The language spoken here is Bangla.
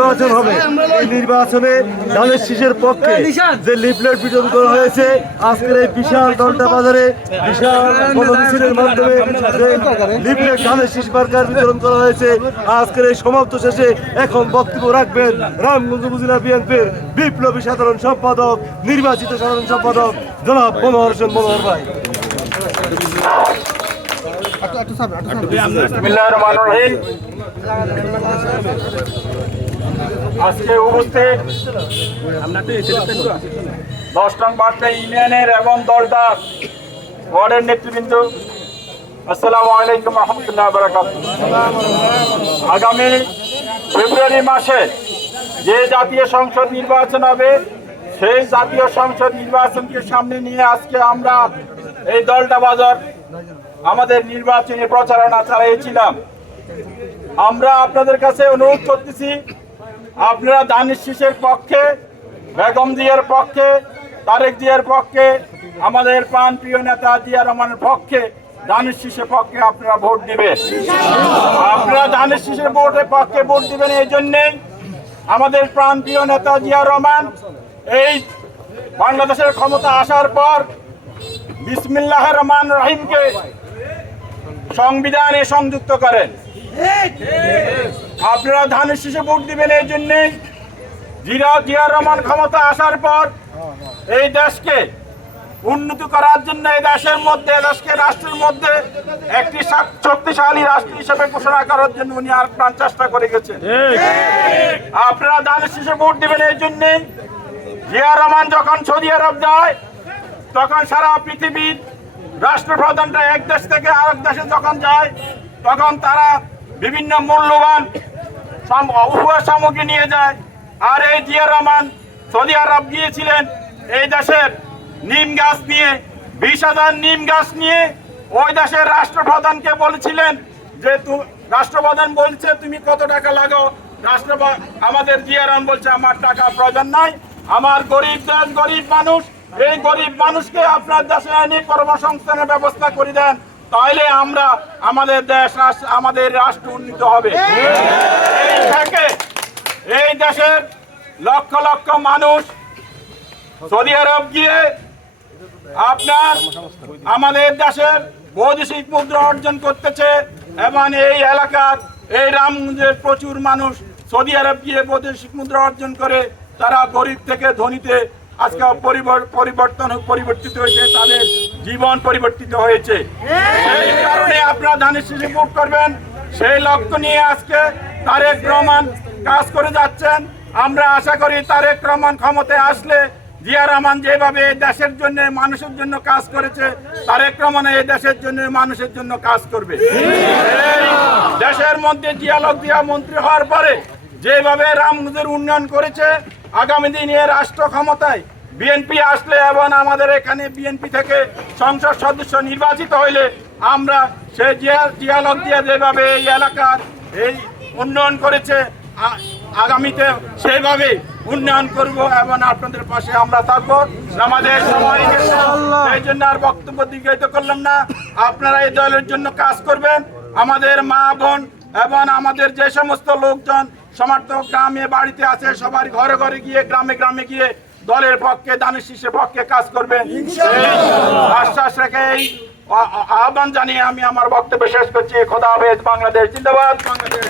নির্বাচন হবে। এই নির্বাচনে ধানের শীষের পক্ষে যে লিফলেট বিতরণ করা হয়েছে আজকের এই বিশাল দলটা বাজারে বিশাল গণমিছিলের মাধ্যমে যে লিফলেট ধানের শীষ মার্কার বিতরণ করা হয়েছে আজকের এই সমাপ্ত শেষে এখন বক্তব্য রাখবেন রামগঞ্জ উপজেলা বিএনপির বিপ্লবী সাধারণ সম্পাদক নির্বাচিত সাধারণ সম্পাদক জনাব মনোহর হোসেন মনোহর ভাই। বিসমিল্লাহির রহমানির রহিম। আজকে উপস্থিত দশ নং বার্তা ইউনিয়নের এবং দলটার ওয়ার্ডের নেতৃবৃন্দ। আসসালামু আলাইকুম রহমতুল্লাহ বারাকাত। আগামী ফেব্রুয়ারি মাসে যে জাতীয় সংসদ নির্বাচন হবে, সেই জাতীয় সংসদ নির্বাচনকে সামনে নিয়ে আজকে আমরা এই দলটা বাজার আমাদের নির্বাচনী প্রচারণা চালিয়েছিলাম। আমরা আপনাদের কাছে অনুরোধ করতেছি আপনারা দানিশ শীষের পক্ষে, বেগম জিয়ার পক্ষে, তারেক জিয়ার পক্ষে, আমাদের প্রাণ প্রিয় নেতা জিয়া রহমানের পক্ষে, দানিশ শীষের পক্ষে আপনারা ভোট দিবেন। আপনারা দানিশ শীষের ভোটের পক্ষে ভোট দিবেন এই জন্যেই আমাদের প্রাণ প্রিয় নেতা জিয়া রহমান, এই বাংলাদেশের ক্ষমতা আসার পর বিসমিল্লাহ রহমান রহিমকে সংবিধানে সংযুক্ত করেন। আপনারা ধানের শীষে ভোট দিবেন এই জন্যে। জিরা, জিয়া রহমান ক্ষমতা আসার পর এই দেশকে উন্নতি করার জন্য এই দেশের মধ্যে দেশকে রাষ্ট্রের মধ্যে একটি শক্তিশালী রাষ্ট্র হিসেবে ঘোষণা করার জন্য উনি আর প্রাণ চেষ্টা করে গেছেন। আপনারা ধানের শীষে ভোট দিবেন এই জন্যে। জিয়া রহমান যখন সৌদি আরব যায়, তখন সারা পৃথিবীর রাষ্ট্রপ্রধানরা এক দেশ থেকে আরেক দেশে যখন যায়, তখন তারা বিভিন্ন মূল্যবান উপহার সামগ্রী নিয়ে যায়। আর এই জিয়া রহমান সৌদি আরব গিয়েছিলেন এই দেশের নিম গাছ নিয়ে। বিশ হাজার নিম গাছ নিয়ে ওই দেশের রাষ্ট্রপ্রধানকে বলেছিলেন যে রাষ্ট্রপ্রধান বলছে, তুমি কত টাকা লাগাও? রাষ্ট্র আমাদের জিয়া রহমান বলছে, আমার টাকা প্রয়োজন নাই। আমার গরিব দেশ, গরিব মানুষ, এই গরিব মানুষকে আপনার দেশে এনে কর্মসংস্থানের ব্যবস্থা করে দেন। তাইলে আমরা আমাদের দেশ আমাদের রাষ্ট্র উন্নীত হবে। থেকে। এই দেশের লক্ষ লক্ষ মানুষ সৌদি আরব গিয়ে আপনার আমাদের দেশের বৈদেশিক মুদ্রা অর্জন করতেছে এবং এই এলাকার এই রামগঞ্জের প্রচুর মানুষ সৌদি আরব গিয়ে বৈদেশিক মুদ্রা অর্জন করে তারা গরিব থেকে ধনীতে আজকে পরিবর- পরিবর্তন পরিবর্তিত হয়েছে তাদের জীবন পরিবর্তিত হয়েছে। সেই কারণে আপনারা ধানের শীষে ভোট করবেন। সেই লক্ষ্য নিয়ে আজকে তারেক রহমান কাজ করে যাচ্ছেন। আমরা আশা করি তারেক রহমান ক্ষমতায় আসলে জিয়া রহমান যেভাবে দেশের জন্য, মানুষের জন্য কাজ করেছে, তারেক রহমান এই দেশের জন্য, মানুষের জন্য কাজ করবে। দেশের মধ্যে জিয়ালক জিয়া মন্ত্রী হওয়ার পরে যেভাবে রামগঞ্জের উন্নয়ন করেছে, আগামী দিনে রাষ্ট্র ক্ষমতায় বিএনপি আসলে এবং আমাদের এখানে বিএনপি থেকে সংসদ সদস্য নির্বাচিত হইলে আমরা সেই জিয়া জিয়ালক জিয়া যেভাবে এই এলাকার এই উন্নয়ন করেছে। আগামীতে সেইভাবে উন্নয়ন করব এবং আপনাদের পাশে আমরা থাকব। আমাদের সময় এই জন্য আর বক্তব্য দীর্ঘায়িত করলাম না। আপনারা এই দলের জন্য কাজ করবেন। আমাদের মা বোন এবং আমাদের যে সমস্ত লোকজন সমর্থক গ্রামে বাড়িতে আছে সবার ঘরে ঘরে গিয়ে গ্রামে গ্রামে গিয়ে দলের পক্ষে দানের শীর্ষে পক্ষে কাজ করবেন। আশ্বাস রেখে এই আহ্বান জানিয়ে আমি আমার বক্তব্য শেষ করছি। খোদা হাফেজ বাংলাদেশ জিন্দাবাদ। বাংলাদেশ